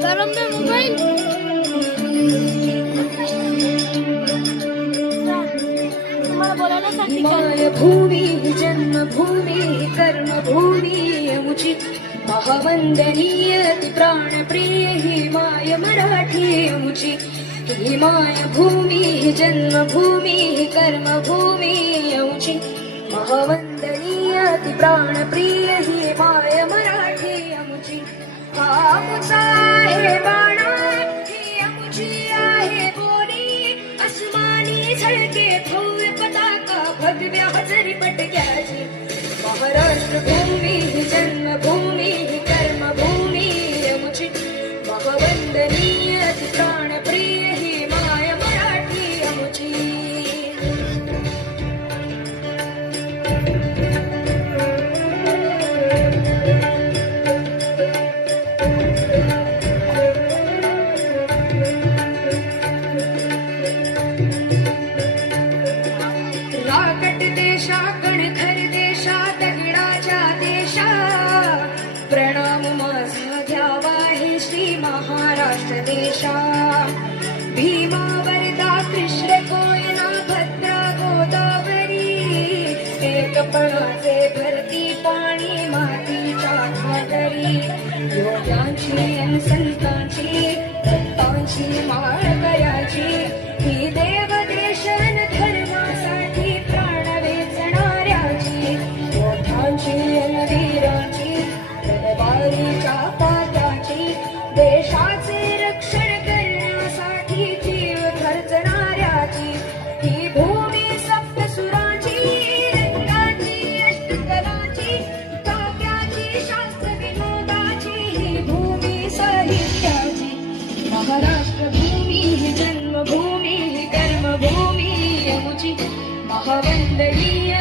गरम में मोबाइल भूमि जन्मभूमि कर्मभूमि मुची महावंदनीय ती प्राणप्रिय ही माय मराठी मुची ही माय भूमी जन्मभूमी कर्मभूमी मुची महावंदनीय ती प्राणप्रिय ही माय मराठी मुची आमुचा आहे बाणा ही आमुची आहे बोली अस्मानी झळके भव्य पताका भगव्या हजरी पटक्याची महाराष्ट्र भूमी जन्मभूमी कर्मभूमी मुची महावंदनीय ती प्राणप्रिय ही माय मराठी मुची राकट देशा कणखर देशा दगडाच्या देशा प्रणाम माझा घ्यावा हे श्री महाराष्ट्र देशा भीमा वरदा कृष्ण कोयना भद्रा गोदावरी एकपणाचे भरती पाणी मातीच्या खातरी योग्यांची अन संतांची भक्तांची माळ करायची ही देव देशन धर्मासाठी प्राण वेचणाऱ्याची योद्धांची अन वीरांची तलवारीच्या पात्याची देशाचे रक्षण करण्यासाठी जीव खर्चणाऱ्याची ही भूमी सप्तसुरांची रंगाची अष्टकलाची काव्याची शास्त्र विनोदाची ही भूमी साहित्याची महाराष्ट्र भूमी जन्मभूमी कर्मभूमी मुची महावंदनीय